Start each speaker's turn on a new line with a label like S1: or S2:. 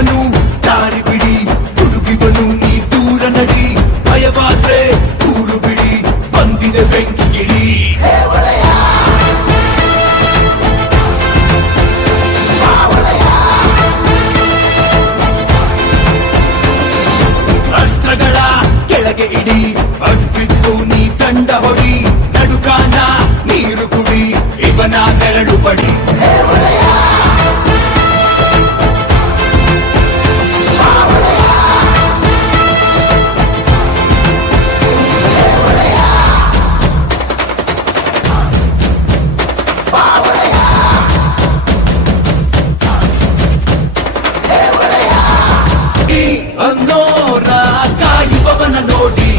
S1: ಬನು ದಾರಿ ಬಿಡಿ ಹುಡುಗಿವನು ನೀ ದೂರ ನಡಿ, ಭಯವಾದ್ರೆ ದೂರು ಬಿಡಿ ಬಂದಿದ ಬೆಂಕಿ ಇಡಿ ಅಸ್ತ್ರಗಳ ಕೆಳಗೆ ಇಡಿ ಅಡ್ಬಿದ್ದು ನೀ ತಂಡ ಹೊಡಿ ನಡುಕಾನ ನೀರು ಕುಡಿ, ಇವನ ನೆರಳು ಪಡಿ. ಅನ್ನೋಣ ಕಾಯುವವನ ನೋಡಿ.